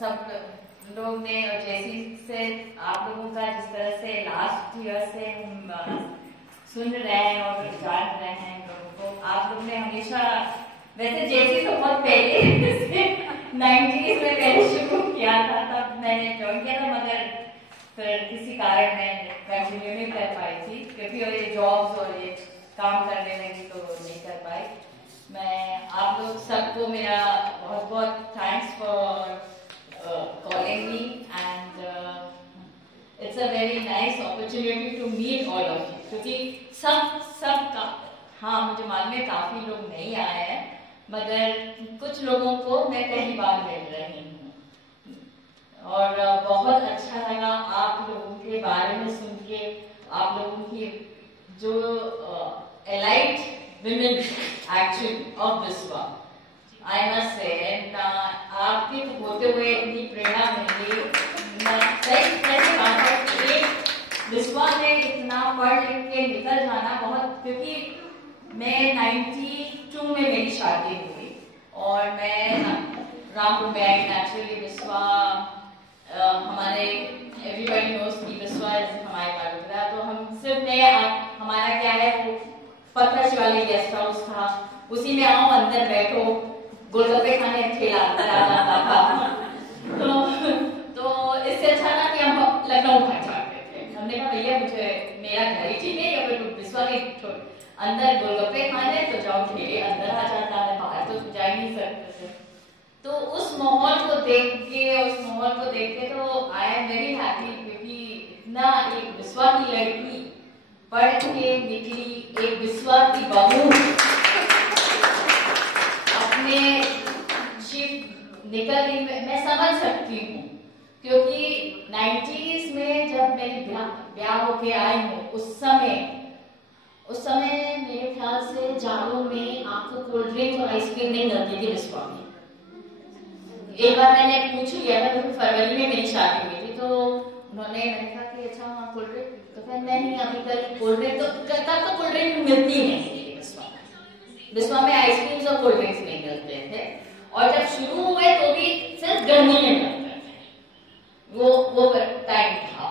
सब लोग ने और जैसी से आप लोगों का जिस तरह से लास्ट ईयर से हम सुन रहे हैं और जान रहे हैं लोगों को, आप लोग ने हमेशा वैसे जैसी तो बहुत पहले से 90s में पहले शुरू किया था, तब मैंने ज्वाइन किया था, मगर फिर किसी कारण मैं कंटिन्यू नहीं कर पाई थी क्योंकि और ये जॉब्स और ये काम करने लगी तो नहीं कर पाई। मैं आप लोग सबको मेरा बहुत बहुत thanks for calling me and it's a very nice opportunity to meet all of you क्योंकि सब का हाँ मुझे मालूम है काफी लोग नहीं आए हैं, मगर कुछ लोगों को मैं पहली बार मिल रही हूँ और बहुत अच्छा लगा आप लोगों के बारे में सुन के, आप लोगों की जो elite women actually of Biswa, I must say, and आपके होते हुए इतनी प्रेरणा मिली। कैसे बात है कि एक बिस्वा में इतना पढ़ लिख के निकल जाना बहुत, क्योंकि मैं 92 में मेरी शादी हुई और मैं रामपुर में आई नेचुरली। बिस्वा हमारे एवरीबॉडी नोज की बिस्वा हमारे बालूतरा, तो हम सिर्फ नए हमारा क्या है वो पत्थर वाले गेस्ट हाउस था, उसी में आओ अंदर बैठो गोलगप्पे खाने ठेला आता था। तो इससे अच्छा था कि हम लखनऊ भाग जाते थे। हमने कहा भैया मुझे मेरा घर ही ठीक है या फिर बिस्वा के अंदर गोलगप्पे खाने तो जाओ ठेले अंदर आ जाता है, बाहर तो जा ही नहीं सकते थे। तो उस माहौल को देख के तो आई एम वेरी हैप्पी क्योंकि इतना एक बिस्वा की लड़की पढ़ के निकली, एक बिस्वा की बहू अपने निकल रही, मैं समझ सकती हूँ क्योंकि 90s में जब मेरी ब्याह होके आई हूँ उस समय मेरे ख्याल से जाड़ों में आपको कोल्ड ड्रिंक और आइसक्रीम नहीं मिलती थी बिस्वा में। एक बार मैंने पूछ लिया था क्योंकि फरवरी में मेरी शादी हुई थी, तो उन्होंने मैंने कहा कि अच्छा हाँ कोल्ड ड्रिंक, तो फिर नहीं अभी कल कोल्ड ड्रिंक तो कोल्ड ड्रिंक मिलती नहीं बिस्वा में आइसक्रीम और कोल्ड ड्रिंक्स नहीं मिलते थे, और जब शुरू हुए तो भी सिर्फ गर्मी में मिलते थे, वो टाइम था।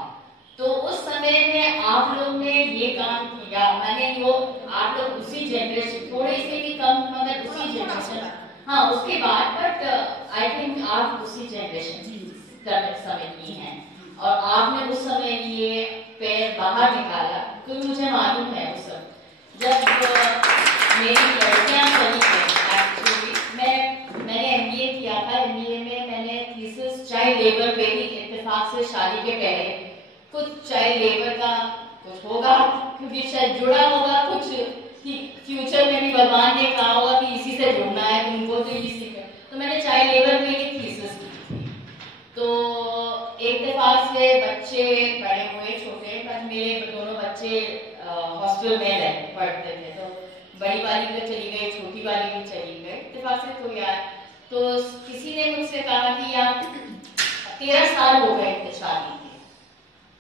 तो उस समय में आप लोग ने ये काम किया, मैंने वो आप लोग उसी जनरेशन, थोड़े से भी कम मगर उसी जनरेशन, हाँ उसके बाद, बट आई थिंक आप उसी जनरेशन समय की हैं और आपने उस समय ये पैर बाहर निकाला क्योंकि मुझे मालूम है उस समय जब मेरी लड़कियां चली गई, एक्चुअली मैंने एमबीए किया था। एमबीए में मैंने थीसिस चाइल्ड लेबर पे ही इत्तेफाक से शादी के पहले कुछ चाइल्ड लेबर का कुछ होगा क्योंकि शायद जुड़ा होगा, कुछ फ्यूचर में भी भगवान ने कहा होगा कि इसी से जुड़ना है तुमको, तो इसी का, तो मैंने चाइल्ड लेबर पे ही थीसिस की। तो इत्तेफाक से बच्चे बड़े हुए छोटे, पर मेरे दोनों बच्चे हॉस्टल में पढ़ते थे, तो बड़ी वाली तो चली गई, छोटी वाली भी चली गई इत्तेफाक से। तो यार तो किसी ने मुझसे कहा कि यार 13 साल हो गए थे शादी के,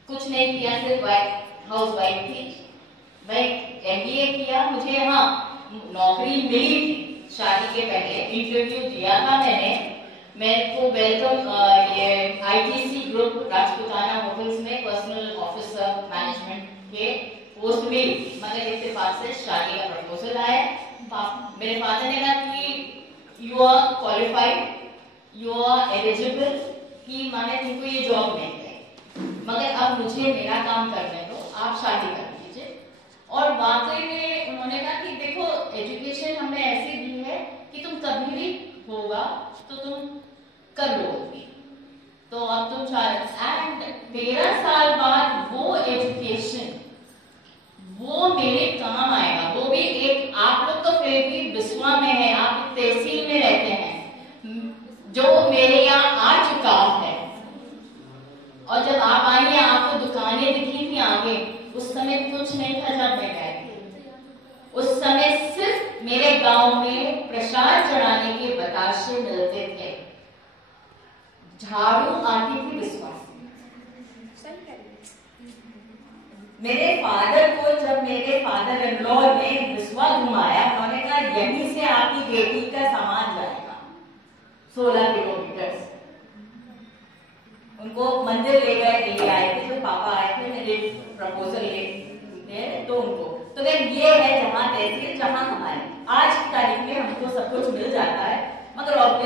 कुछ नहीं किया, सिर्फ हाउस वाइफ थी। मैं एमबीए किया, मुझे हाँ नौकरी मिली थी शादी के पहले, इंटरव्यू दिया था मैंने, मेरे को वेलकम ये आईटीसी ग्रुप राजपूताना होटल्स में पर्सनल ऑफिसर मैनेजमेंट के पोस्ट मिली, मगर इत्तेफाक से शादी का प्रपोजल आया। मेरे फादर ने कहा कि you are qualified, you are eligible, कि माने तुमको ये जॉब मिल गई, मगर अब मुझे मेरा काम करने दो, आप शादी कर लीजिए। और वाकई में उन्होंने कहा कि देखो एजुकेशन हमें ऐसी दी है कि तुम कभी भी होगा तो तुम कर लोगी, तो अब तुम एंड 13 साल बाद वो एजुकेशन वो मेरे काम आएगा। वो भी एक, आप लोग तो फिर भी बिस्वा में है, आप तहसील में रहते हैं, जो मेरे यहाँ आ चुका है, और जब आप आई हैं आपको दुकानें दिखी थी आगे, उस समय कुछ नहीं था जब मैं गई थी, उस समय सिर्फ मेरे गांव में प्रसाद चढ़ाने के बताशे मिलते थे, झाड़ू आती थी बिस्वा। मेरे फादर को जब मेरे फादर इन लॉ ने बिस्वा घुमाया, उन्होंने कहा यहीं से आपकी बेटी का सामान जाएगा 16 किलोमीटर।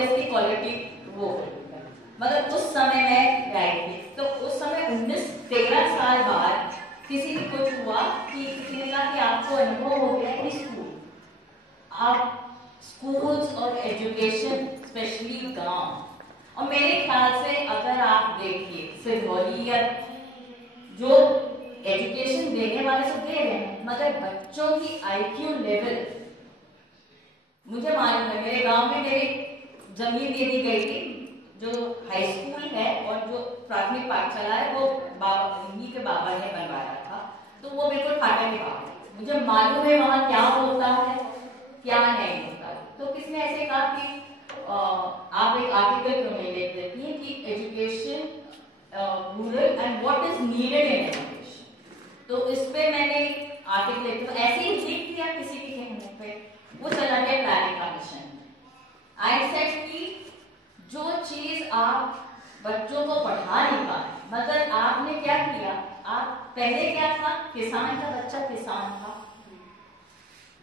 ऑब्वियसली क्वालिटी वो, मगर उस समय मैं आई थी तो उस समय 19-13 साल बाद किसी को कुछ हुआ कि किसी ने कहा कि आपको अनुभव हो गया कि आप स्कूल्स और एजुकेशन स्पेशली गांव, और मेरे ख्याल से अगर आप देखिए सिरदौली या जो एजुकेशन देने वाले तो दे रहे हैं, मगर बच्चों की आईक्यू लेवल, मुझे मालूम है मेरे गांव में मेरी जमीन दे दी गई थी, जो हाई स्कूल है और जो प्राथमिक पाठशाला है वो इन्हीं के बाबा ने बनवाया था, तो वो बिल्कुल फाटा के बाहर, मुझे मालूम है वहां क्या होता है क्या नहीं होता। तो किसने ऐसे कहा कि आप एक आर्टिकल क्यों नहीं लिख देती हैं कि education rural and what is needed in education, तो इस पे मैंने आर्टिकल लिखा, तो ऐसे ही लिख दिया किसी के कहने पे, वो चला गया प्लानिंग कमीशन। आई सेड कि जो चीज आप बच्चों को पढ़ा नहीं पाए, मगर आपने क्या किया, आप पहले क्या था, किसान का बच्चा किसान था,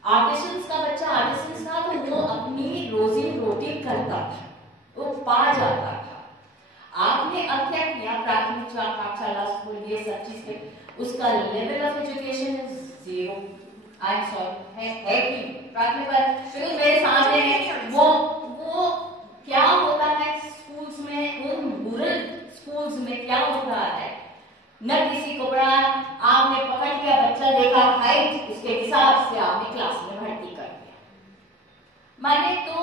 आर्टिसंस का बच्चा आर्टिसंस था, तो वो अपनी रोजी रोटी करता था, वो पा जाता था। आपने अब क्या किया, प्राथमिक पाठशाला स्कूल ये सब चीज पे उसका level of education is zero. I am sorry, है कि प्राथमिक क्योंकि मेरे सामने है वो क्या होता है स्कूल्स में, उन रूरल स्कूल्स में क्या होता है, न किसी को पढ़ा, आपने पकड़ लिया बच्चा, देखा हाइट, उसके हिसाब से आपने क्लास में भर्ती कर दिया। माने तो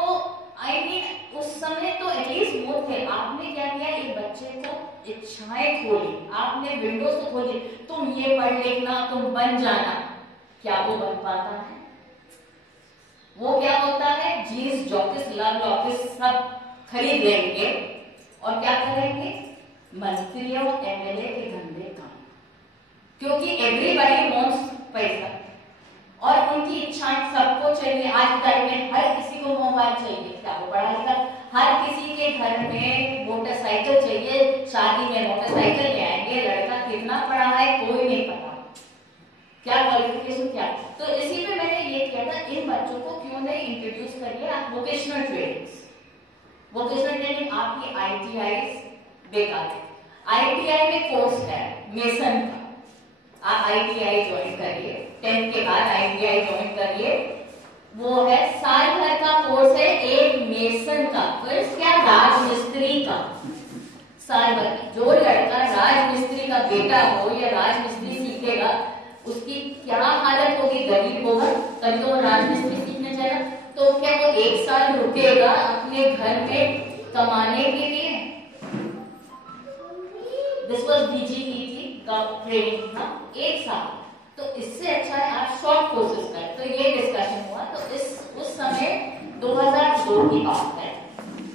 आई मीन उस समय तो एटलीस्ट वो थे, आपने क्या किया, एक बच्चे को इच्छाएं खोली, आपने विंडोज को खोली, तुम ये पढ़ लेना, तुम बन जाना, क्या वो बन पाता है? वो क्या होता है, जीन्स जॉकेस लव लॉकेस सब खरीद लेंगे और क्या करेंगे, मंत्रियों एमएलए के धंधे काम, क्योंकि एवरीबॉडी वांट्स पैसा और उनकी इच्छाएं सबको चाहिए। आज के टाइम में हर किसी को मोबाइल चाहिए, क्या वो पढ़ा लिखा, हर किसी के घर में मोटरसाइकिल चाहिए, शादी में मोटरसाइकिल ले आएंगे, लड़का कितना पढ़ा है कोई नहीं पता, क्या क्वालिफिकेशन क्या। तो इसी पे मैंने ये किया था, इन बच्चों को क्यों नहीं इंट्रोड्यूस करिए आप वोकेशनल ट्रेनिंग्स। वोकेशनल ट्रेनिंग आपकी आईटीआई बेकार है, आईटीआई में कोर्स है मेसन का, आप आईटीआई ज्वाइन करिए, 10th के बाद आईटीआई ज्वाइन करिए, वो है साल भर का कोर्स है, एक मेसन का, फिर क्या राजमिस्त्री का, साल भर। जो लड़का राजमिस्त्री का बेटा हो या राजमिस्त्री सीखेगा, उसकी क्या हालत होगी, गरीब होगा तभी तो वो राजमिस्त्री सीखने जाएगा, तो क्या वो 1 साल रुकेगा अपने घर में कमाने के लिए? दिस वाज बीजीईटी का ट्रेनिंग था 1 साल, तो इससे अच्छा है आप शॉर्ट कोर्सेज करें। तो ये डिस्कशन हुआ, तो उस समय 2002 की बात है,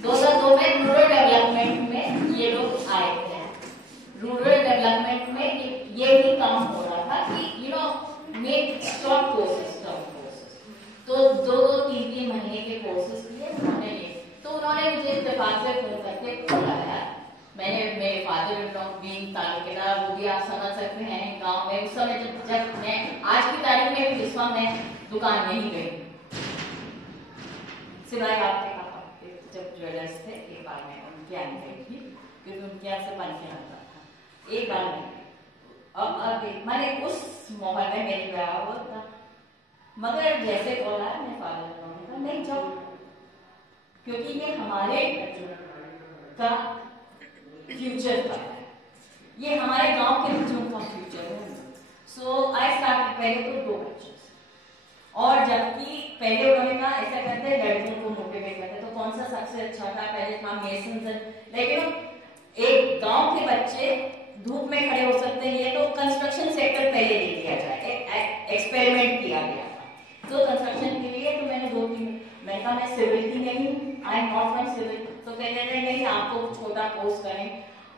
2002 में रूरल डेवलपमेंट में ये लोग आए थे, रूरल डेवलपमेंट में ये भी काम हो रहा था कि make short courses, term courses, तो 2-3 महीने के कोर्सेज किए उन्होंने ये, तो उन्होंने मुझे इत्तेफाक से फोन करके बुलाया, मैंने मेरे father in law being taluqdar, वो भी आप समझ सकते हैं गांव में उस समय जब मैं आज की तारीख में भी जिसवा में दुकान नहीं गई, सिवाय आपके पापा जब ज्वेलर्स थे, एक बार मैं उनके यहाँ गई थी क्योंकि उनके यहाँ से बन के आता था, एक बार नहीं। अब मैंने उस माहौल में मेरी ब्याह हुआ था, मगर जैसे बोला मेरे फादर ने कहा नहीं जाओ, क्योंकि ये हमारे बच्चों का फ्यूचर का है, ये हमारे गांव के बच्चों का फ्यूचर है। सो आई स्टार्ट, पहले तो 2 बच्चे, और जबकि पहले उन्होंने कहा ऐसा करते लड़कियों को मोटिवेट करते, तो कौन सा सबसे अच्छा था, पहले था मेसन, लेकिन एक गांव के बच्चे धूप में खड़े हो सकते हैं, ये तो कंस्ट्रक्शन सेक्टर पहले ले लिया जाए, एक्सपेरिमेंट किया गया था, तो कंस्ट्रक्शन के लिए तो मैंने 2-3, मैंने कहा मैं सिविल की नहीं हूँ, I am not from civil, तो कहने लगे नहीं आपको छोटा कोर्स करें,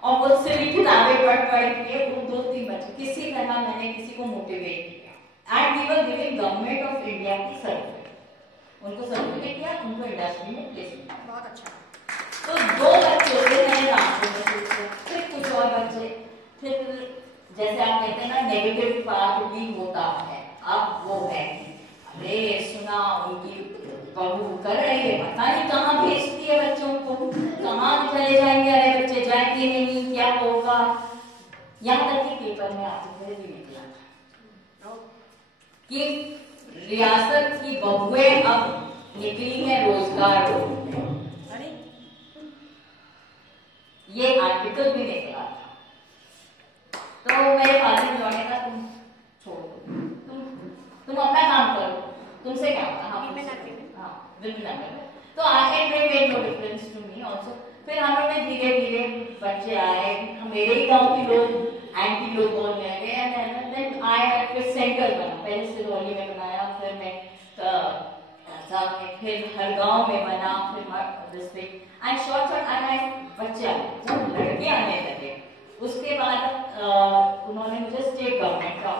और वो सिविल किताबें पढ़ के वो 2-3 बच्चे, किसी तरह मैंने किसी को मोटिवेट किया, and we were giving government of India की सर्टिफिकेट, उनको सर्टिफिकेट किया, उनको इंडस्ट्री में प्लेस किया, बहुत अच्छा। तो 2 बच्चों से मैंने रामपुर में, फिर कुछ और बच्चे, फिर जैसे आप कहते हैं ना नेगेटिव पार्ट भी होता है, अब वो है अरे सुना उनकी बहू कर रही है, पता नहीं कहाँ भेजती है बच्चों यहाँ तक कि पेपर में आर्टिकल भी निकला था कि रियासत की बहुएं अब निकली है रोजगार ढूंढने। ये आर्टिकल भी निकला था। तो मेरे फादर ने कहा तुम छोड़ो, तुम अपना काम करो, तुमसे क्या होगा। हाँ बिल्कुल। तो I made no difference to me also. फिर हम लोग में धीरे धीरे बच्चे आए, मेरे ही गांव के लोग आंटी लोग बोलने लगे, एंड देन आई फिर सेंटर बना, पहले सिरौली में बनाया, फिर मैं फिर हर गांव में बना, फिर डिस्ट्रिक्ट एंड शॉर्ट बच्चे आए। जब लड़के आने लगे उसके बाद उन्होंने मुझे स्टेट गवर्नमेंट का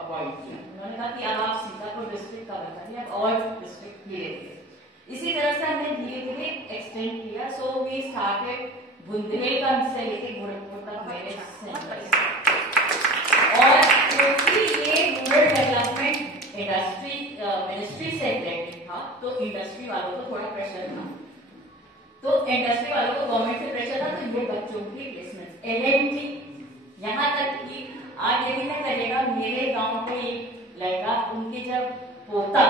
अपॉइंट किया। उन्होंने कहा कि अब आप सीतापुर डिस्ट्रिक्ट का बताइए और डिस्ट्रिक्ट धीरे धीरे। इसी तरह से हमने धीरे धीरे एक्सटेंड किया। सो वी स्टार्टेड बुंदेलखंड से लेके गोरखपुर तक मेरे और क्योंकि ये रूरल डेवलपमेंट इंडस्ट्री मिनिस्ट्री से रिलेटेड था तो इंडस्ट्री वालों को थोड़ा प्रेशर था, तो इंडस्ट्री वालों को गवर्नमेंट से प्रेशर था, तो ये बच्चों की प्लेसमेंट एलएनटी। यहाँ तक कि आज यदि मैं करेगा, मेरे गांव पे एक लड़का, उनके जब पोता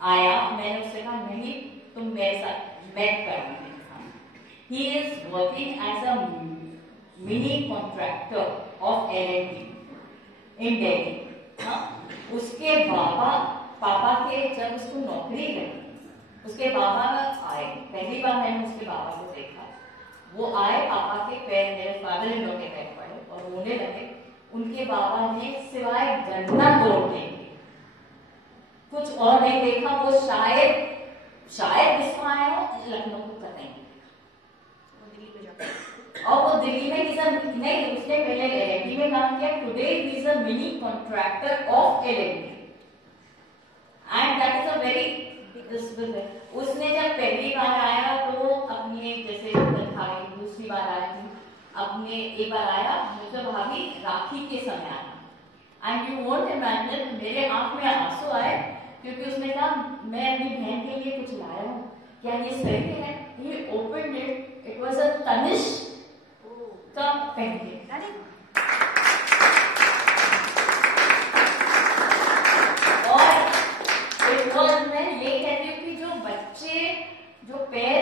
आया, मैंने उससे कहा नहीं तुम मेरे साथ बैठ कर। He is working as a mini contractor of L&T in Delhi। उसके पापा के जब उसको नौकरी लगी, उसके बाबा आए, पहली बार मैंने उसके बाबा को देखा, वो आए, पापा के पैर, मेरे फादर इन लोग के पैर पड़े और रोने लगे। उनके बाबा ने सिवाय गन्ना तोड़ने कुछ और नहीं देखा। वो शायद किसको आया हो, लखनऊ को पता नहीं, और वो दिल्ली में नहीं, उसने पहले एलएनटी में काम किया। Today he is a mini contractor of L N T and that is a very big. उसने जब पहली बार आया तो अपने जैसे था, दूसरी बार आया थी अपने, एक बार आया मुझे भाभी राखी के समय आया, एंड यू वोंट इमेजिन मेरे आंख में आंसू आए, क्योंकि उसने कहा मैं अपनी बहन के लिए कुछ लाया हूँ, क्या ये सही है। He opened it, it was a Tanish का पेंटिंग। और it was, मैं ये कहती हूँ कि जो बच्चे जो पैर,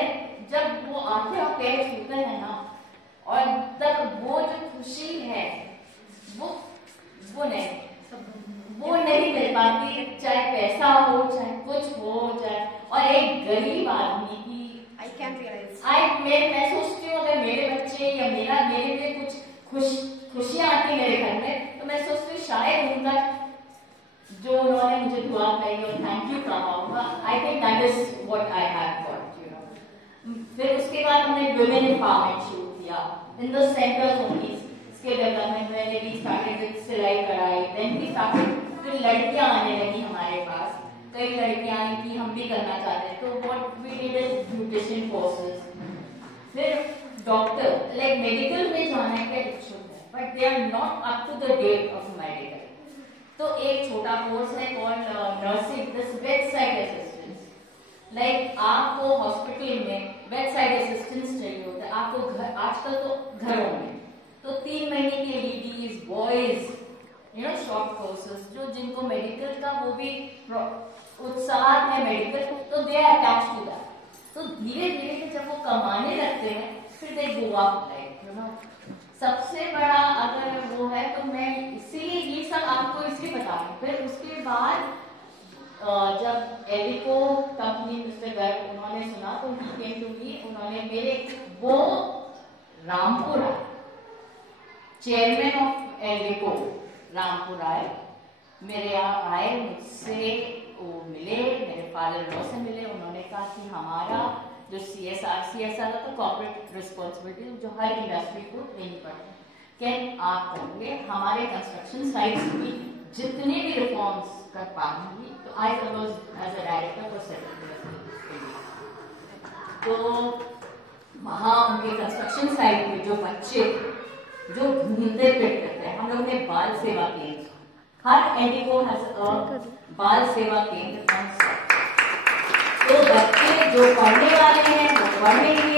जब वो आंखें और पैर छूते हैं ना, और तब वो जो खुशी है वो नहीं मिल पाती, चाहे पैसा हो, चाहे कुछ हो जाए। और एक गरीब आदमी की मैं सोचती हूँ, अगर मेरे बच्चे या मेरे लिए कुछ खुशियां आती मेरे घर में, तो मैं सोचती हूँ शायद उनका जो उन्होंने मुझे दुआ कही और थैंक यू कहा होगा। I think that is what I have got, you know. फिर उसके बाद हमने वुमेन एम्पावरमेंट शुरू किया in the centres only, skill development में वी स्टार्टेड विद सिलाई कढ़ाई, देन वी स्टार्टेड, फिर लड़कियां आने लगी हमारे पास, कई लड़कियां आई कि हम भी करना चाहते हैं, तो what we did is beautician courses. फिर डॉक्टर लाइक मेडिकल में जाने के इच्छुक है but they are not up to the date of medical, तो एक छोटा कोर्स है called nursing, this bedside assistance. Like आपको हॉस्पिटल में बेड साइड असिस्टेंस चाहिए होता है, आपको घर, आजकल तो घरों में, तो 3 महीने के ladies boys, you know, short courses, जो जिनको मेडिकल का वो भी उत्साह है मेडिकल, तो they are attach to that. तो धीरे धीरे जब वो कमाने लगते हैं फिर they go up, like you know. सबसे बड़ा अगर वो है तो मैं इसीलिए ये सब आपको इसलिए बता रही हूँ। फिर उसके बाद जब एलिको कंपनी मिस्टर गर्ग उन्होंने सुना तो ही केम टू मी, उन्होंने मेरे, वो रामपुर आए, चेयरमैन ऑफ एलिको रामपुर आए, मेरे यहाँ आए, मुझसे वो मिले, मेरे फादर लॉ से मिले। उन्होंने कहा कि हमारा जो CSR तो कॉर्पोरेट रिस्पॉन्सिबिलिटी जो हर इंडस्ट्री को देनी पड़ती है, क्या आप करेंगे हमारे कंस्ट्रक्शन साइट्स की जितने भी रिफॉर्म्स कर पाएंगी। तो I suppose as a director for secretary, तो वहाँ उनके कंस्ट्रक्शन साइट में जो बच्चे जो घूमते फिरते थे, हम लोग ने बाल सेवा केंद्र, हर एंडिको बाल सेवा केंद्र, तो बच्चे जो पढ़ने वाले हैं वो पढ़ेंगे,